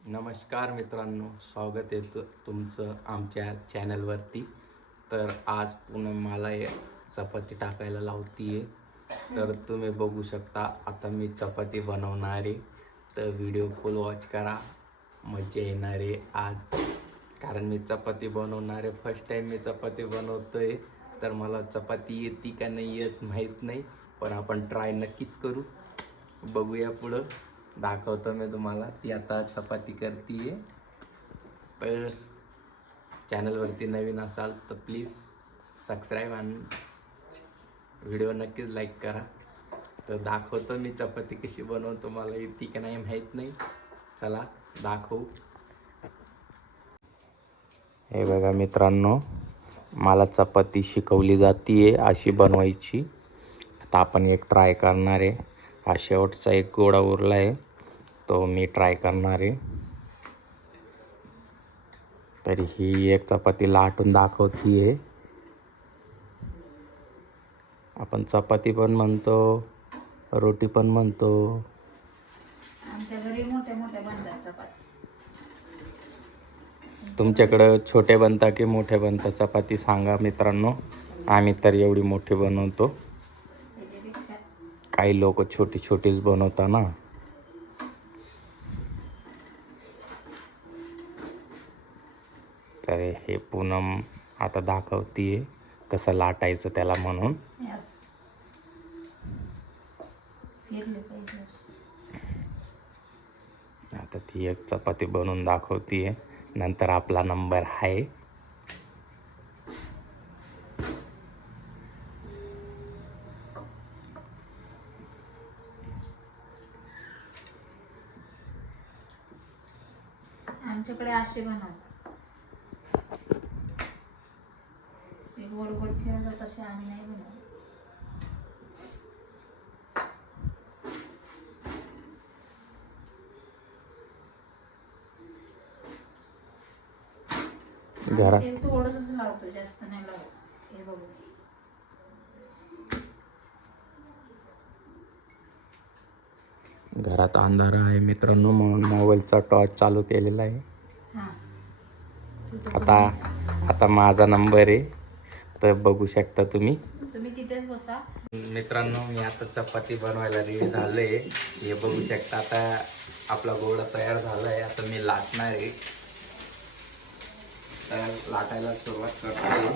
नमस्कार मित्रांनो, स्वागत आहे तुमचं आमच्या चॅनलवरती. तर आज पुन्हा मला चपाती टाकायला लावतीये. तर तुम्ही बघू शकता आता मी चपाती बनवणार आहे. तर व्हिडिओ फुल वॉच करा, मजा येणार आहे आज. कारण मी चपाती बनवणार आहे, फर्स्ट टाईम मी चपाती बनवतोय. तर मला चपाती येते का नाही येत माहीत नाही, पण आपण ट्राय नक्कीच करू. बघूया पुढं, दाखवतो मी तुम्हाला. ती आता चपाती करतीये. तर चॅनलवरती नवीन असाल तर प्लीज सबस्क्राईब आणि व्हिडिओ नक्कीच लाईक करा. तर दाखवतो मी चपाती कशी बनवतो, मला येते का नाही माहीत नाही. चला दाखवू. हे बघा मित्रांनो, मला चपाती शिकवली जातीये अशी बनवायची. आता आपण एक ट्राय करणार आहे. हा शेवटचा एक गोळा उरला आहे, तो मी ट्राय करणार आहे. तर ही एक चपाती लाटून दाखवतीये. आपण चपाती पण म्हणतो, रोटी पण म्हणतो. आमच्या घरी मोठ्या मोठ्या बनतात चपाती. तुमच्याकडं छोटे बनता की मोठे बनता चपाती सांगा मित्रांनो. आम्ही तर एवढी मोठी बनवतो, त्याच्यापेक्षा काही लोक छोटी छोटीच बनवता ना. तर हे पूनम आता दाखवतीये कसं लाटायचं त्याला म्हणून. हे असं फिरले पाहिजे असे. आता ती एक चपाती बनवून दाखवतीये, नंतर आपला नंबर आहे. आमच्याकडे असे बनवतात, ते गोल गोल फिरतात तसे आम्ही नाही बनवत. घरात ते थोडंसंच लावतो, जास्त नाही लावत. हे बघू, घरात अंधार आहे मित्रांनो, म्हणून मोबाईलचा टॉर्च चालू केलेला आहे. हां आता आता माझा नंबर आहे, तर बघू शकता तुम्ही. तुम्ही तिथेच बसा. मित्रांनो, मी आता चपाती बनवायला रेडी झालंय. हे बघू शकता. आता आपला गोळा तयार झालाय. आता मी लाटणार आहे. तर लाटायला सुरुवात करतोय.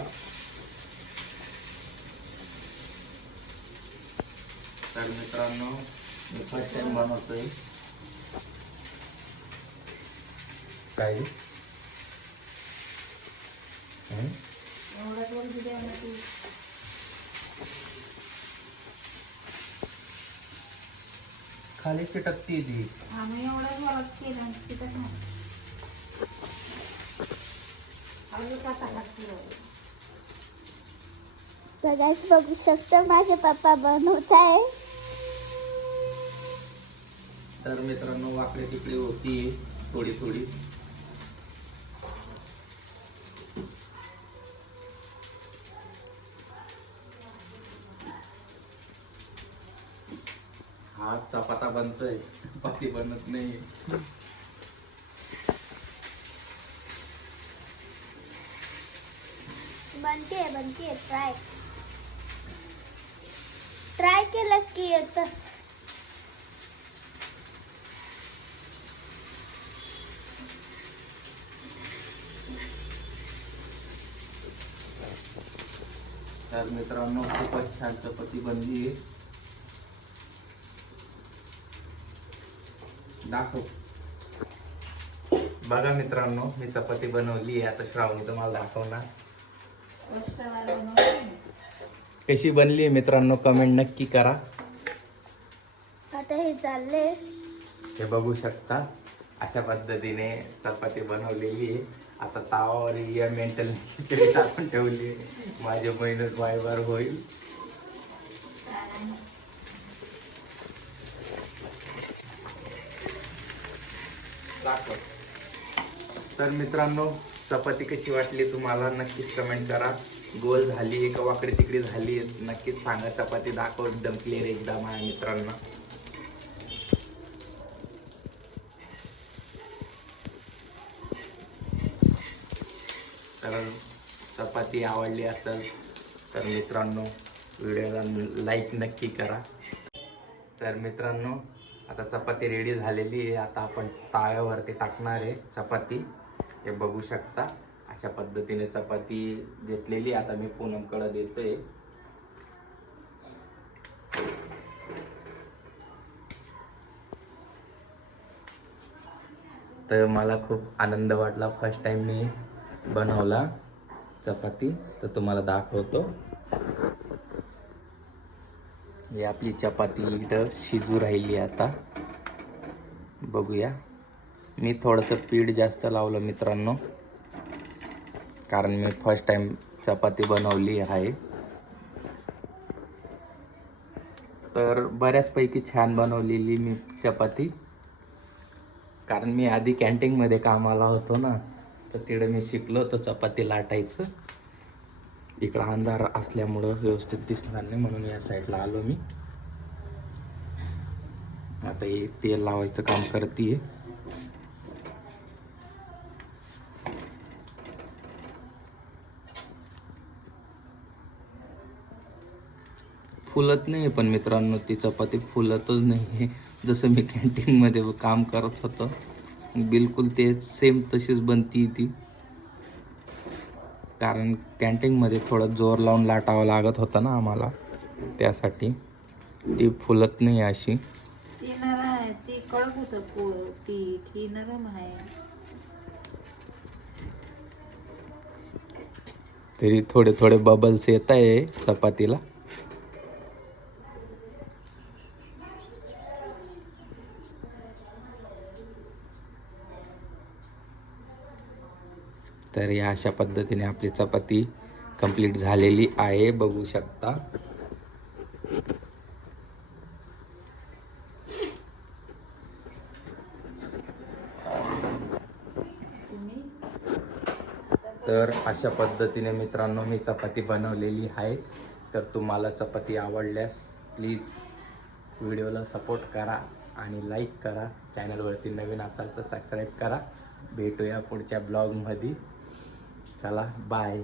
तर मित्रांनो, मी फर्स्ट टाइम बनवतोय. काय एवढा दोन दिले ना तू. खाली चिटकती ती. आम्ही एवढा जोरात केला आणि तिथं नाही. अजून कसा लागतो. तर गाइस बघू शकता माझे पप्पा बनवत आहे. तर मित्रांनो, वाकडे तिकडे होती थोडी थोडी. हा चपाता बनतोय, चपाती बनत नाही. बनते ट्राय ट्राय केलं की येतं. तर मित्रांनो, खूपच छान चपाती बनली आहे. दाखव. बघा मित्रांनो, मी चपाती बनवली आहे. आता श्रावणी तुम्हाला दाखवणार कशी बनली आहे. मित्रांनो, कमेंट नक्की करा. आता हे चालले. हे बघू शकता, अशा पद्धतीने चपाती बनवलेली आहे. आता तावावर या मेंटल खिचडी टाकून ठेवली. माझी मेहनत वायवर होईल. दाखव. तर मित्रांनो, चपाती कशी वाटली तुम्हाला नक्कीच कमेंट करा. गोल झाली का वाकडी तिकडी झाली नक्कीच सांगा. चपाती दाखव एकदम क्लिअर एकदम आहे. मित्रांनो, तर चपाती आवडली असेल तर मित्रांनो व्हिडिओला लाईक नक्की करा. तर मित्रांनो आता चपाती रेडी झालेली आहे. आता आपण ताव्यावरती टाकणार आहे चपाती. हे बघू शकता अशा पद्धतीने चपाती घेतलेली. आता मी पूनमकडे देतोय. तर मला खूप आनंद वाटला. फर्स्ट टाइम मी बनवला चपाती, तर तुम्हाला दाखवतो. ही आपली चपाती इथं शिजू राहिली. आता बघूया. मी थोडंसं पीठ जास्त लावलं मित्रांनो, कारण मी फर्स्ट टाइम चपाती बनवली आहे. तर बऱ्याचपैकी छान बनवलेली मी चपाती, कारण मी आधी कॅन्टीनमध्ये कामाला होतो ना, तर तिकडे मी शिकलो होतो चपाती लाटायचं. इकडं अंधार असल्यामुळं व्यवस्थित दिसणार नाही म्हणून या साईडला आलो मी. आता हे तेल लावायचं काम करते. फुलत नाही पण मित्रांनो, ती चपाती फुलतच नाही. जसं मी कॅन्टीनमध्ये काम करत होतो बिलकुल ते सेम तशीच बनती ती. कारण कॅन्टीनमध्ये थोडं जोर लावून लाटावं लागत होतं ना आम्हाला, त्यासाठी ती फुलत नाही अशी. ती नरम आहे, ती कडक होतं पीठ, ही नरम आहे. तरी थोडे थोडे बबल्स येत आहे चपातीला. तर या अशा पद्धतीने आपली चपाती कंप्लीट झालेली आहे, बघू शकता. तर अशा पद्धतीने मित्रांनो मी चपाती बनवलेली आहे. तर तुम्हाला चपाती आवडल्यास प्लीज व्हिडिओला सपोर्ट करा आणि लाईक करा. चॅनलवरती नवीन असाल तर सबस्क्राईब करा. भेटूया पुढच्या ब्लॉगमध्ये. चला बाय.